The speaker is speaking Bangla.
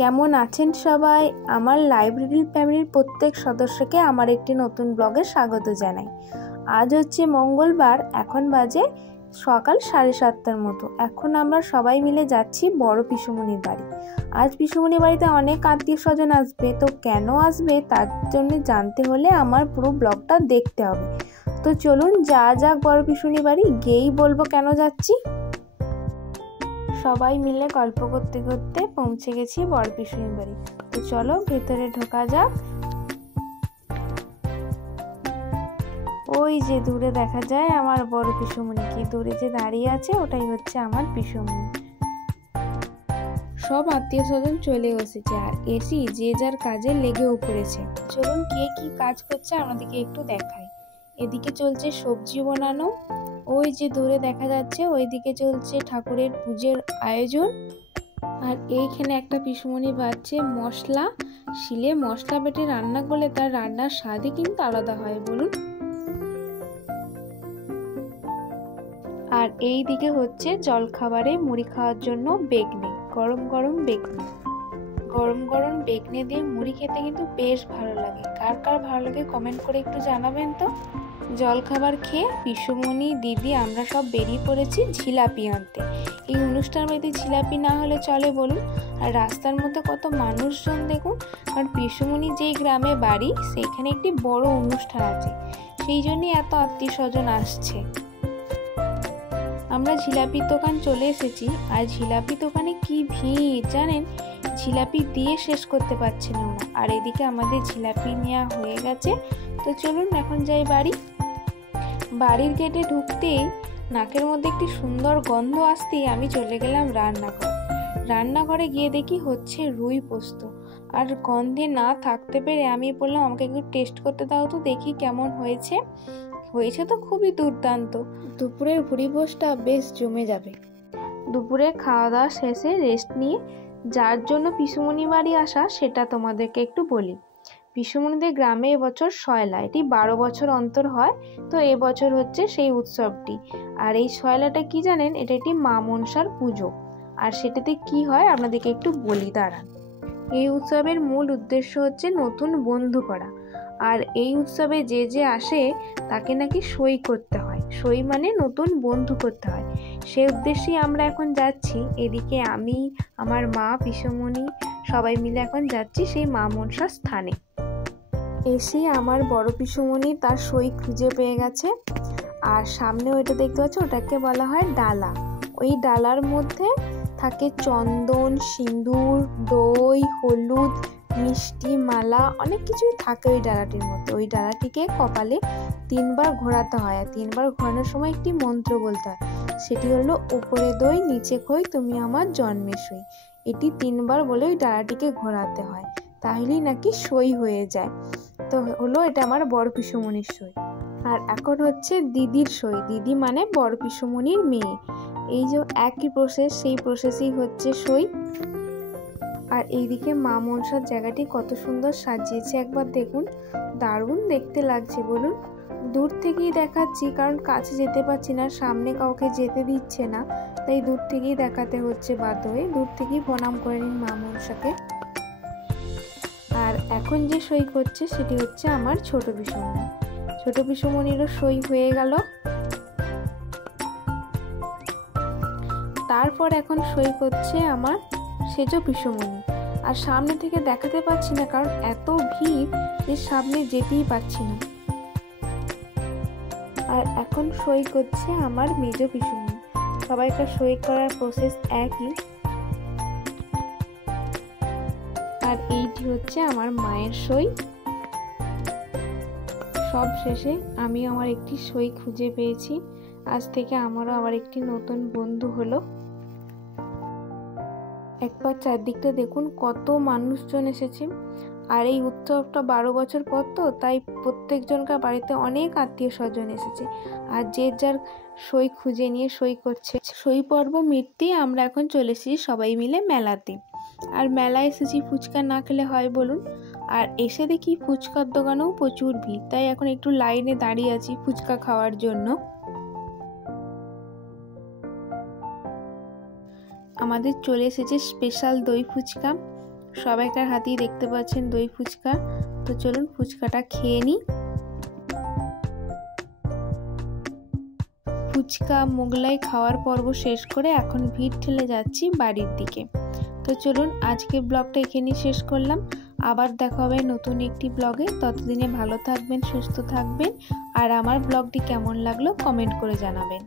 কেমন আছেন সবাই? আমার লাইব্রেরি ফ্যামিলির প্রত্যেক সদস্যকে আমার একটি নতুন ব্লগে স্বাগত জানাই। আজ হচ্ছে মঙ্গলবার, এখন বাজে সকাল 7:30টার মতো। এখন আমরা সবাই মিলে যাচ্ছি বড় পিসুমনির বাড়ি। আজ পিসুমনির বাড়িতে অনেক আত্মীয় স্বজন আসবে, তো কেন আসবে তার জন্য জানতে হলে আমার পুরো ব্লগটা দেখতে হবে। তো চলুন যাক বড় পিসুমনির বাড়ি, গিয়েই বলবো কেন যাচ্ছি। সবাই মিলে গল্প করতে করতে পৌঁছে গেছি বড় পিসুনির বাড়ি। তো চলো ভেতরে ঢোকা যাক। ওই যে দূরে দেখা যায় আমার বড় পিসুমনিকে, দূরে যে দাঁড়িয়ে আছে ওটাই হচ্ছে আমার পিসুমনি। সব আত্মীয় স্বজন চলে এসেছে আর এসি যে যার কাজে লেগেও পড়েছে। চলুন কে কি কাজ করছে আমাদেরকে একটু দেখাই। এদিকে চলছে সবজি বানানো, ওই যে দূরে দেখা যাচ্ছে ওইদিকে চলছে ঠাকুরের পুজোর আয়োজন। আর এইখানে একটা পিসুমনি বাড়ছে মশলা, শিলে মশলা বেটে রান্না করলে তার রান্নার স্বাদই কিন্তু আলাদা হয় বলুন। আর এই দিকে হচ্ছে জলখাবারে মুড়ি খাওয়ার জন্য বেগনি, গরম গরম বেগনি। গরম গরম বেগনি দিয়ে মুড়ি খেতে কিন্তু বেশ ভালো লাগে। কার কার ভালো লাগে কমেন্ট করে একটু জানাবেন তো। জলখাবার খেয়ে পিসুমনি, দিদি আমরা সব বেরিয়ে পড়েছি জিলাপি আনতে। এই অনুষ্ঠান বাড়িতে জিলাপি না হলে চলে বলুন। আর রাস্তার মধ্যে কত মানুষজন দেখুন, কারণ পিসুমনি যেই গ্রামে বাড়ি সেইখানে একটি বড় অনুষ্ঠান আছে, সেই জন্যই এত আত্মীয় স্বজন আসছে। আমরা জিলাপির দোকান চলে এসেছি, আর জিলাপি দোকানে কি ভিড় জানেন, জিলাপি দিয়ে শেষ করতে পারছে না ওরা। আর এদিকে আমাদের জিলাপি নেওয়া হয়ে গেছে। তো চলুন এখন যাই বাড়ি। বাড়ির গেটে ঢুকতেই নাকের মধ্যে একটি সুন্দর গন্ধ আসতেই আমি চলে গেলাম রান্নাঘরে গিয়ে দেখি হচ্ছে রুই পোস্ত। আর গন্ধে না থাকতে পেরে আমি বললাম আমাকে একটু টেস্ট করতে দাও তো, দেখি কেমন হয়েছে। হয়েছে তো খুবই দুর্দান্ত। দুপুরের ভুরিভোজটা বেশ জমে যাবে। দুপুরে খাওয়া দাওয়া শেষে রেস্ট নিয়ে যার জন্য পিসুমনি বাড়ি আসা সেটা তোমাদেরকে একটু বলি। পিসুমনিদের গ্রামে এবছর সয়লা, এটি 12 বছর অন্তর হয়। তো এবছর হচ্ছে সেই উৎসবটি। আর এই সয়লাটা কি জানেন, এটা একটি মা মনসার পুজো। আর সেটাতে কি হয় আপনাদেরকে একটু বলি দাঁড়ান। এই উৎসবের মূল উদ্দেশ্য হচ্ছে নতুন বন্ধু করা। আর এই উৎসবে যে যে আসে তাকে নাকি সই করতে হয়, সই মানে নতুন বন্ধু করতে হয়। সেই উদ্দেশ্যেই আমরা এখন যাচ্ছি। এদিকে আমি, আমার মা, পিসুমনি সবাই মিলে এখন যাচ্ছি সেই মা মনসার স্থানে। এসে আমার বড় পিসুমনি তার সই খুঁজে পেয়ে গেছে। আর সামনে ওইটা দেখতে পাচ্ছ, ওটাকে বলা হয় ডালা। ওই ডালার মধ্যে থাকে চন্দন, সিঁদুর, দই, হলুদ, মিষ্টি, মালা, অনেক কিছুই থাকে ওই ডালাটির মধ্যে। ওই ডালাটিকে কপালে 3 বার ঘোরাতে হয়, আর 3 বার ঘোরানোর সময় একটি মন্ত্র বলতে হয়। সেটি হলো উপরে দই নিচে খই তুমি আমার জন্মে সই। এটি 3 বার বলে ওই ডালাটিকে ঘোরাতে হয়, তাহলেই নাকি সই হয়ে যায়। তো হলো এটা আমার বড় পিসুমনির সই। আর এখন হচ্ছে দিদির সই। দিদি মানে বড় পিসুমনির মেয়ে। এই যে একই প্রসেস, সেই প্রসেসই হচ্ছে সই। আর এইদিকে মা মনসার জায়গাটি কত সুন্দর সাজিয়েছে একবার দেখুন, দারুণ দেখতে লাগছে বলুন। দূর থেকেই দেখাচ্ছি কারণ কাছে যেতে পারছি না, সামনে কাউকে যেতে দিচ্ছে না, তাই দূর থেকেই দেখাতে হচ্ছে বাধ্য হয়ে। দূর থেকেই প্রণাম করে নিন মা মনসাকে। আর এখন যে সই করছে সেটি হচ্ছে আমার ছোট পিসুমনি। ছোট পিসুমনিরও সই হয়ে গেল। তারপর এখন সই করছে আমার সেজ পিসুমনি। আর সামনে থেকে দেখাতে পাচ্ছি না কারণ এত ভিড় যে সামনে যেতেই পাচ্ছি না। আর এখন সই করছে আমার মেজ পিসুমনি। সবাইকার সই করার প্রসেস একই। আর এইটি হচ্ছে আমার মায়ের সই। সব শেষে আমি আমার একটি সই খুঁজে পেয়েছি। আজ থেকে আমারও আবার একটি নতুন বন্ধু হলো। একবার চারদিকটা দেখুন কত মানুষজন এসেছে। আর এই উৎসবটা 12 বছর পর, তো তাই প্রত্যেকজনকার বাড়িতে অনেক আত্মীয় স্বজন এসেছে। আর যে যার সই খুঁজে নিয়ে সই করছে। সই পর্ব মিটতেই আমরা এখন চলে এসেছি সবাই মিলে মেলাতে। আর মেলায় এসেছি ফুচকা না খেলে হয় বলুন। আর এসে দেখি ফুচকার দোকানেও প্রচুর ভিড়, তাই এখন একটু লাইনে দাঁড়িয়ে আছি ফুচকা খাওয়ার জন্য। আমাদের চলে এসেছে স্পেশাল দই ফুচকা। সবাইকার হাতেই দেখতে পাচ্ছেন দই ফুচকা। তো চলুন ফুচকাটা খেয়ে নিই। ফুচকা মোগলাই খাওয়ার পর্ব শেষ করে এখন ভিড় ঠেলে যাচ্ছি বাড়ির দিকে। তো চলুন আজকে ব্লগটা এখানেই শেষ করলাম। আবার দেখা হবে নতুন একটি ব্লগে। ততদিনে ভালো থাকবেন, সুস্থ থাকবেন, আর আমার ব্লগটি কেমন লাগলো কমেন্ট করে জানাবেন।